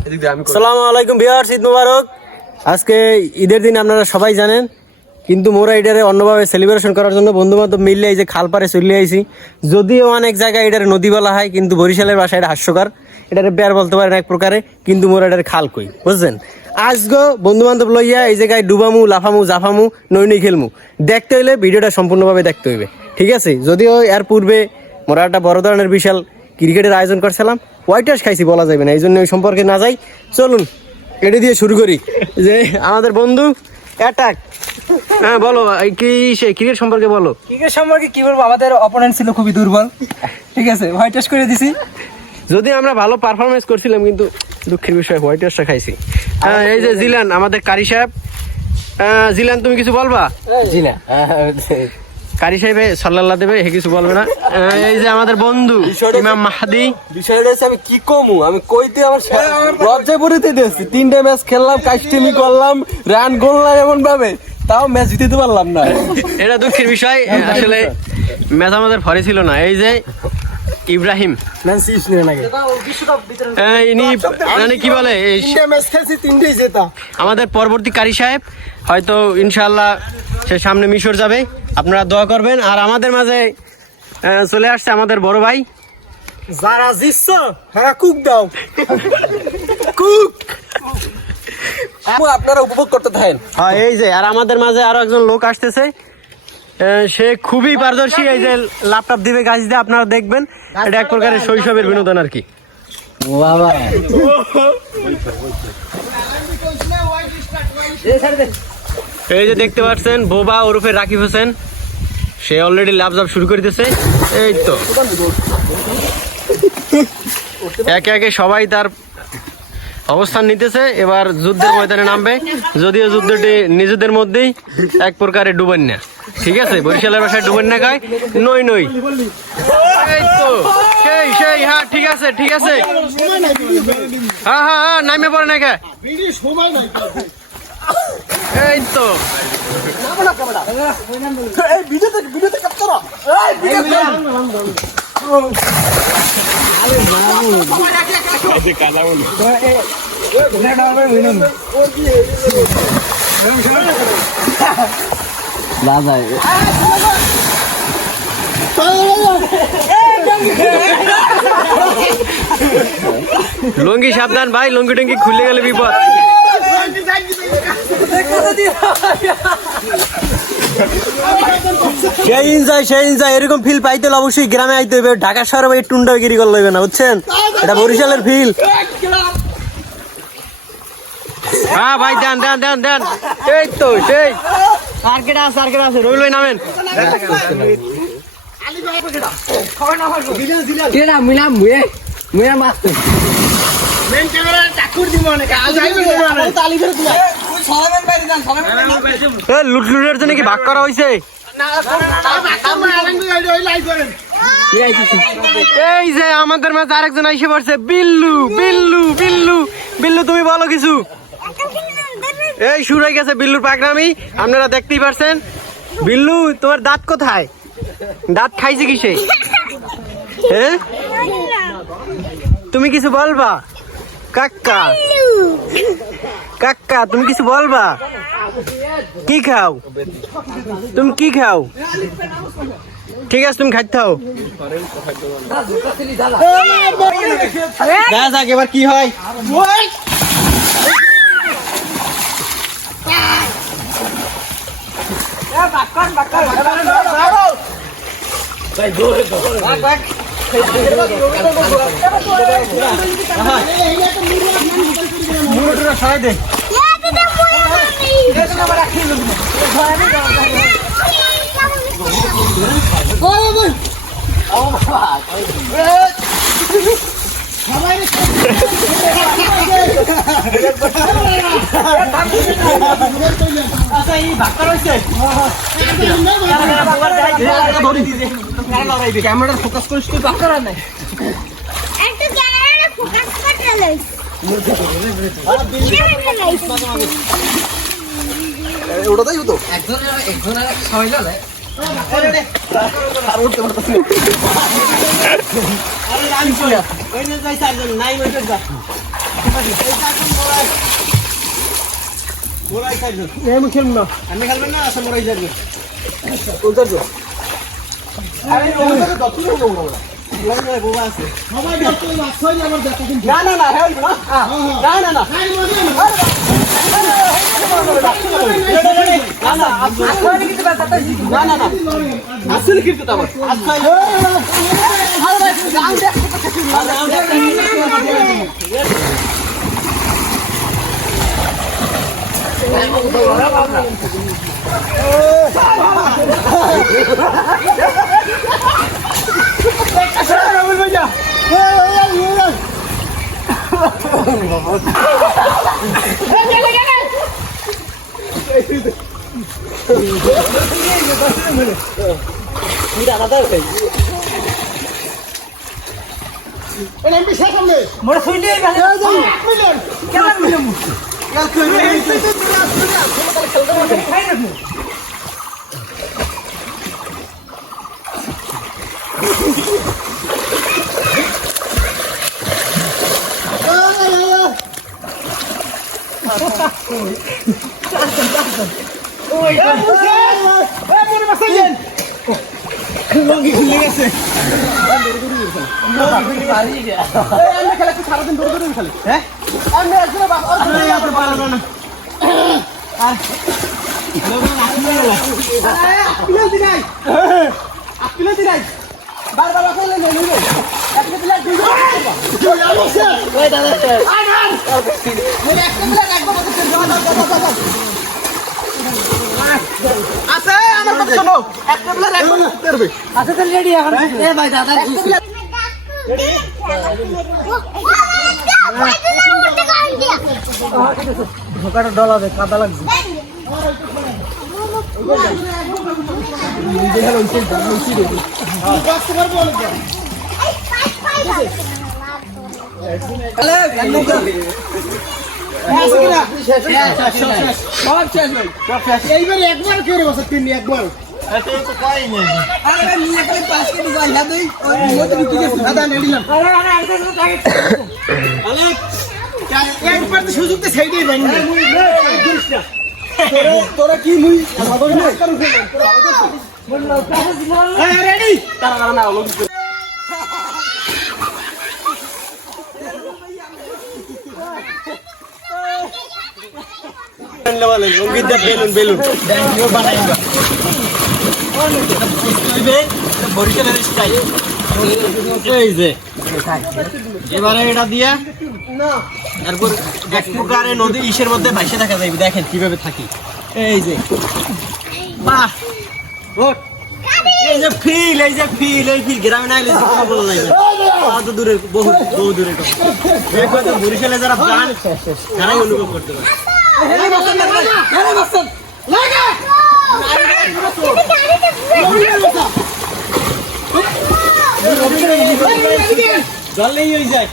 আসসালামু আলাইকুম ভিউয়ার্স, ঈদ মোবারক। আজকে ঈদের দিন আপনারা সবাই জানেন, কিন্তু মোরা এটারে অন্যভাবে সেলিব্রেশন করার জন্য বন্ধু বান্ধব মিললে এই যে খাল পাড়ে চলে আইছি। যদিও অনেক জায়গায় এটারে নদী বলা হয়, কিন্তু বরিশালের ভাষায় এটা হাস্যকর। এটারে বের বলতে পারেন এক প্রকারে, কিন্তু মোরা এটারে খাল কই, বুঝছেন? আজগো বন্ধু বান্ধব লইয়া এই জায়গায় ডুবামু, লাফামু, জাফামু, নই খেলমু। দেখতে হইলে ভিডিওটা সম্পূর্ণভাবে দেখতে হইবে, ঠিক আছে? যদিও এর পূর্বে মোরা একটা বড় ধরনের বিশাল ক্রিকেটের আয়োজন করছিলাম, হোয়াইট হাউস খাইছি বলা যাবে না, এই জন্য ওই সম্পর্কে না যাই। চলুন এটা দিয়ে শুরু করি। যে আমাদের বন্ধু অ্যাটাক, হ্যাঁ বলো কি সে ক্রিকেট সম্পর্কে বলো। ক্রিকেট সম্পর্কে কি বলবো, আমাদের অপোনেন্ট ছিল খুবই দুর্বল, ঠিক আছে, হোয়াইট ওয়াশ করে দিছি। যদি আমরা ভালো পারফরমেন্স করছিলাম, কিন্তু দুঃখের বিষয় হোয়াইট ওয়াশটা খাইছি। এই যে জিলান, আমাদের কারি সাহেব। জিলান তুমি কিছু বলবা? জি না, কারি সাহেবে সাল্লাল্লাহ দেবে, হে কিছু বলবে না। এই যে আমাদের বন্ধু ইমাম মাহাদি। বিষয়টা হচ্ছে আমি কি কমু, আমি কইতে আমার লজ্জায় পড়িতে দিয়েছি। 3টে ম্যাচ খেললাম, কাস্টিমি করলাম, রান করলাম এমন ভাবে, তাও ম্যাচ জিতে পারলাম না। এটা দুঃখের বিষয়, আসলে ম্যাচ আমাদের ফরে ছিল না। এই যে ইব্রাহিম, ইনি মানে কি বলে, আমাদের পরবর্তী কারি সাহেব, হয়তো ইনশাআল্লাহ সে সামনে মিশর যাবে, আপনারা দোয়া করবেন। আর আমাদের মাঝে চলে আসছে আমাদের বড় ভাই, যারা জিতছ হ্যাঁ কুক দাও, কুক আপনারা উপভোগ করতে থাকেন। হ্যাঁ এই যে, আর আমাদের মাঝে আরো একজন লোক আসতেছে, সে খুবই পারদর্শী। এই যে ল্যাপটপ দিবে গাছ দিয়ে, আপনারা দেখবেন, এটা এক প্রকারের শৈশবের বিনোদন আর কি। এই যে দেখতে পাচ্ছেন বোবা ওরফে রাকিব হোসেন, সে অলরেডি লাভ জাপ শুরু করে দিয়েছে। এই তো একে একে সবাই তার অবস্থান নিতেছে, এবার যুদ্ধের ময়দানে নামবে। যদিও যুদ্ধটি নিজেদের মধ্যেই এক প্রকারের ডুবেন না, ঠিক আছে? বরিশালের ভাষায় ডুবেন না কয় নই নই। এই তো সেই সেই, হ্যাঁ ঠিক আছে ঠিক আছে, হ্যাঁ হ্যাঁ হ্যাঁ, নামে পড়ে না কে। এই তো লুঙ্গি সাবধান ভাই, লুঙ্গি টুঙ্গি খুলে গেলে বিপদ। এরকম ফিল পাইতে হলে অবশ্যই গ্রামে আইতে হবে। ঢাকা শহরে ভাই টুন্ডা গিরি করলে হবে না, বুঝছেন? এটা বরিশালের ফিল। হ্যাঁ ভাই, দেন দেন দেন দেন। এই তো সেই সার্কেট আছে, রইল নামেন। লুটলুটের জন্য কি ভাগ করা হয়েছে? এই যে আমাদের মাঝে আরেকজন এসে পড়ছে, বিল্লু বিল্লু বিল্লু বিল্লু, তুমি বলো কিছু। এই শুরু হয়ে গেছে বিল্লুর পাকনামি, আপনারা দেখতেই পারছেন। বিল্লু, তোমার দাঁত কোথায়? দাঁত খাইছে কিসে? হ্যাঁ, তুমি কিছু বলবা? কাকা কাকা, তুমি কিছু বলবা? কি খাও তুমি, কি খাও? ঠিক আছে, তুমি খাইতে হও। দেখা যাক এবার কি হয়। সবাই দে ক্যামেরা ফোকাস করিস তুই, বাক্কার নাই একটা ক্যামেরা ফোকাস করতে লইস। ওটাই হতো একজন সবাই লালে আর উঠতে পারতেছি আরে রান কইয়া ওই না যাই চারজন নাই ওইটা যা মোরাই খাইছো আমি খেলব না। আপনি খেলবেন না আচ্ছা মোরাই যাবে কোনটা তো? আরে ওরে দত্তু দেবো আমরা লাগে বোবা আছে সবাই যত মাছ হয় আমার দেখা কিন্তু। না না না হেল না না না না খাই মজা না। না না আসলে কিন্তু বাচ্চাটা জিতু। না না না আসলে কিন্তু তো আবার আজকে মোরা শুইলেই ভালো। কেমন মিলম? খাই না। লঙ্গি খুলে গেছে হ্যাঁ? আছে আমার কথা শোনো একটা প্লেয়ার একবার করতে পারবে আচ্ছা তাহলে রেডি এখন। এ ভাই দাদা ঢোকাটা ডলাবে, কাদা লাগবে। এইবার একবার কেউ রে বসে তিন একবার সুযোগ তো সেইটাই জানি তোরা কি মুই রেডি বেলুন বেলুন বরিশালের স্টাইল এই যে এবারে এটা দিয়া তারপর এক প্রকারে নদী ইসের মধ্যে ভাসে থাকা যাবে দেখেন কিভাবে থাকি এই যে বাহ এই যে ফিল এই গ্রামে না এলে কোনো বলা যায় না অত দূরে বহু বহু দূরে বরিশালে যারা প্রাণ তারাই অনুভব করতে পারে জল নেই হয়ে যায়